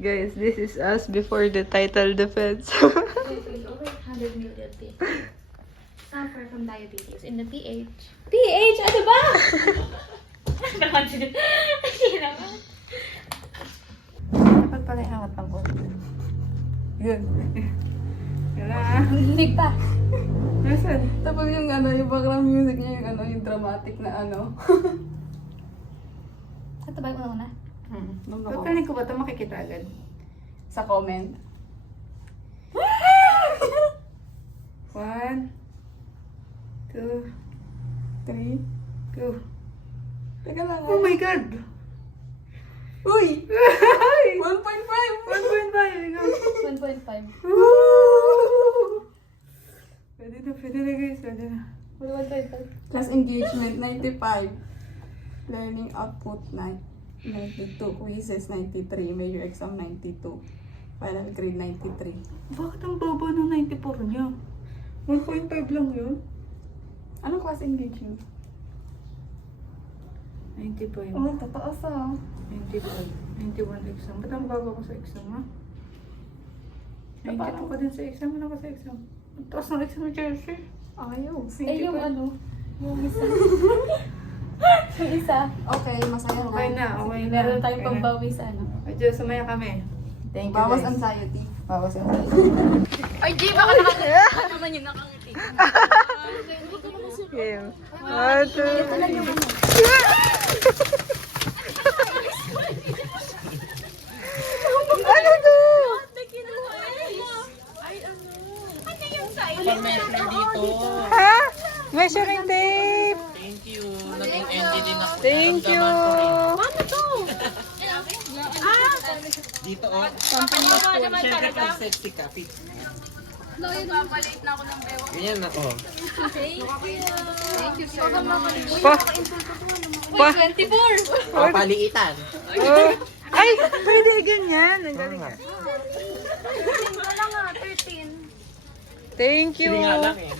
Guys, this is us before the title defense. This is over 100 million people. Suffer from diabetes in the PH. PH? Ano ba? Hindi naman. Dapat pala iangat ang konti. Yun. Wala. Hilig pa. Nasaan? Tapos yung yung background music niya, yung dramatic na Ito ba yung una-una? Pagkanin ko ba ito makikita agad? Sa comment. 1, 2, 3, go. Teka lang. Oh my God! Uy! 1.5! 1.5! 1.5. Pwede na guys, pwede na. 1.5. Class engagement, 95. Learning output, 92. Quizzes, 93. Major exam, 92. Final grade, 93. Bakit ang baba ng 94 niya? 1.5 lang yun? Anong class engagement? 95. Oh, tataas ah. 95. 91 exam. Ba't ang baba ko sa exam, ha? 92 ka din sa exam. Ano ka sa exam? Ang taas ng exam ni Chelsea. Ayaw. Eh, yung ano? Yung isa. Yung isa. Okay, masaya Okay na, okay na. Meron tayong Okay na. pambawi sa ano. Ay, Diyos, sumaya kami. Thank you, Bawas guys. anxiety. Bawas anxiety. Ay, G, baka nakangiti. Naman yung nakangiti. Game. 1, 2, Ito lang yung ano. Ano to? Ha? Measuring tape. Thank you. Naging NG din ako. Thank you. Ano to? Dito oh. Siyempre pag sexy ka, fit. Papalit na ako ng bewa. Ganyan na oh. Thank you, sir. Pa. Pa. 24. Papaliitan. Oh. Ay, pwede ganyan. Ang galing. Wala nga, 13. Thank you. Hindi nga lang eh.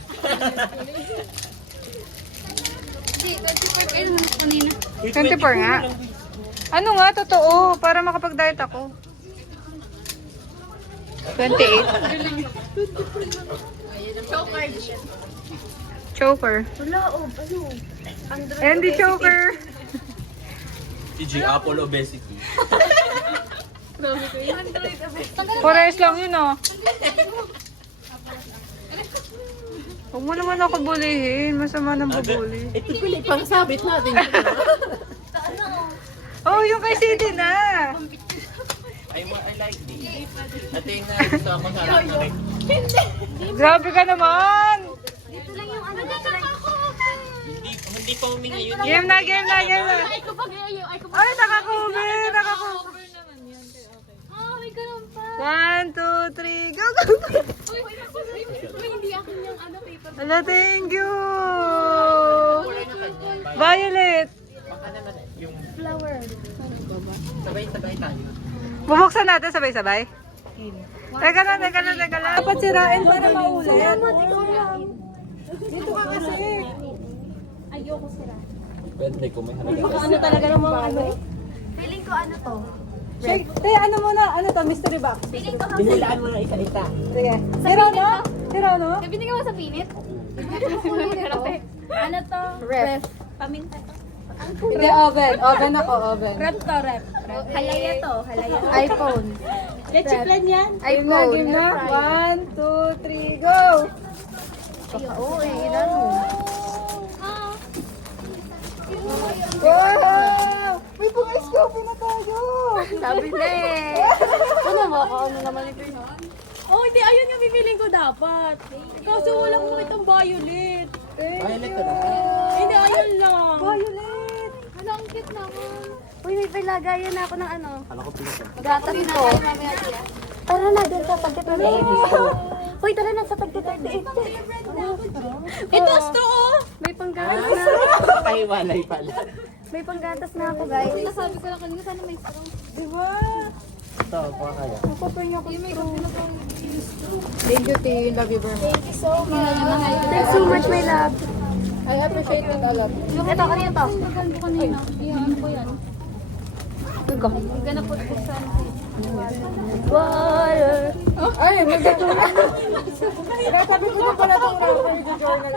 Hindi, 24 kayo naman kanina. 24 nga. Ano nga, totoo. Para makapag-diet ako. 28. Choker. Wala, ano? Andy Choker. TG Apple obesity. Pares lang yun ah. Huwag mo naman ako bulihin. Masama ng bubuli. Ito pala pang sabit natin. Oh, yung kay City na. I like this. Ito yung gusto ko sa lahat na rin. Grabe ka naman. Dito lang yung ano. Dito lang ako. Hindi pa huminga yun. Game na, game na, game na. Ay, ko pag ayaw. Ay, ko pag Ay, nakakover, nakakover. Oh, may ganun pa. 1, 2, 3, go, go, go. Uy, hindi akin yung ano paper. Hala, thank you. Violet. Baka naman yung Flower. sabay-sabay tayo. Bubuksan natin sabay-sabay. Teka lang, teka lang, teka lang. Dapat sirain para maulit. Salamat, ikaw lang. Dito ka kasi. Ayoko sila. Pwede ko may harap. Baka ano talaga ng mga ano eh. Feeling ko ano to. Shake. Te, ano muna? Ano to? Mystery box. Feeling ko Binilaan mo na isa-isa. Sige. Tira no? Tira no? Nabili ka ba sa pinit? Ano to? Ref. Paminta to. Hindi, oven. Oven ako, oven. Rep to, rep. Halaya to, halaya. iPhone. Leche plan yan. Game na, game na. 1, 2, 3, go! Oo eh, ilan mo. Wow! May pang-ice coffee na tayo! Sabi na eh. Ano mo? Ano naman ito yun? Oh, hindi, ayun yung bibiling ko dapat. Kasi walang makitang violet. Violet ka na. Hindi, ayun lang. Violet! Ano, ang cute naman. Uy, may pilagayan na ako ng ano. Kala ko pinito. Gatas ko. Tara na, doon sa pagka-38. Uy, tara na sa pagka-38. Ito, straw! May panggatas na. Pahiwalay pala. May panggatas na ako, guys. Sabi ko lang kanina, sana may straw. Diba? Ito, baka kaya. Papahinga ko straw. Thank you, T. Love you very much. Thank you so much. Thanks so much, my love. I appreciate it a lot. Ito, kanina to. Maganda kanina. Iyan ko yan. Gonna put this on. Water. Ay, magdadurang. Sabi ko na pala itong journal.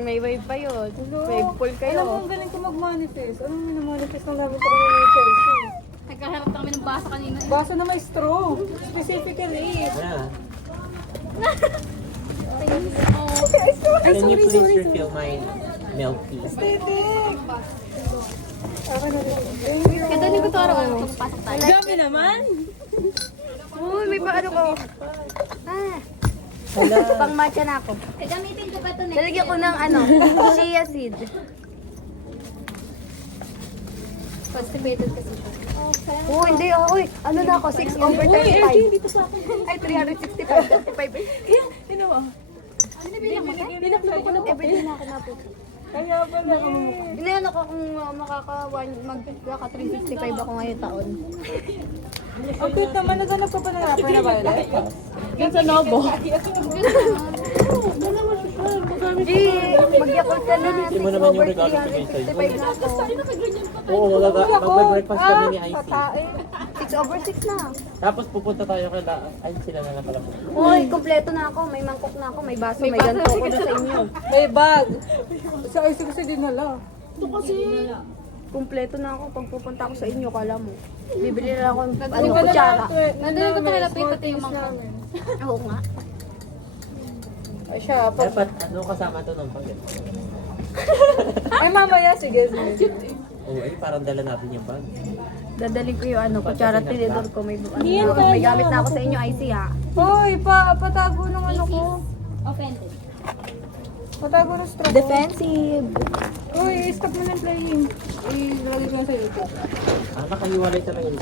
May wave pa yun. Wave pool Alam mo, kayo. ang galing ko mag-manifest. Anong minamanifest ng gamit ako ng Chelsea? Nagkaharap kami ng basa kanina. Basa na may straw. Specifically. Yeah. Ay, Can you sorry, please sorry. refill my milk tea? Aesthetic. Ako na rin. Kaya doon ko to araw-araw pasok tayo. Dami naman. Uy, may pa ano ko. Ah. Pang matcha na ako. Gagamitin ko ba ito next? Lalagyan ko ng ano, chia seed. Constipated kasi siya. Oh, hindi. Oh, uy, ano na ako? 6/35. Dito sa akin. Ay, 365. 35. Ginawa. Binaklo ko na everyday na ako na po. Kaya pala. Binayan ako kung magkaka 365 ako ngayong taon. Ang cute naman. Naghanap ka pa ng rapper na violet? Yan sa Nobo. G, magyakot ka na. Hindi mo naman yung regalo ko sa'yo. 6/365 na ako. Oo, magbe-breakfast kami ni IC. 6/6 na. Tapos pupunta tayo kay ay sila na lang pala po. Uy, kompleto na ako. May mangkok na ako. May baso. May ganito ako na sa inyo. May bag. Sa IC kasi dinala. Kompleto na ako. Pag pupunta ako sa inyo, kala mo. Bibili na ako ng kutsara. Nandun ko talaga pati yung mangkok. Oo nga. Ay siya. Dapat ano kasama to nung pag Ay mamaya. Sige, sige. Oo, ay parang dala natin yung bag. Dadalhin ko yung ano, kutsara tinidor ko. May gamit na ako sa inyo, IC ha. Hoy, patago ng ano ko. Offended. Patago ng straw ko. Defensive. Uy, stop mo ng playing. Ilagay ko yan sa YouTube. Ah, nakahiwalay sa mga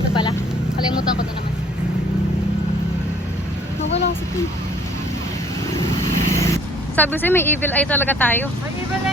Ito pala. Kalimutan ko na naman. Nawala ko sa Sabi sa'yo, may evil eye talaga tayo. May iba na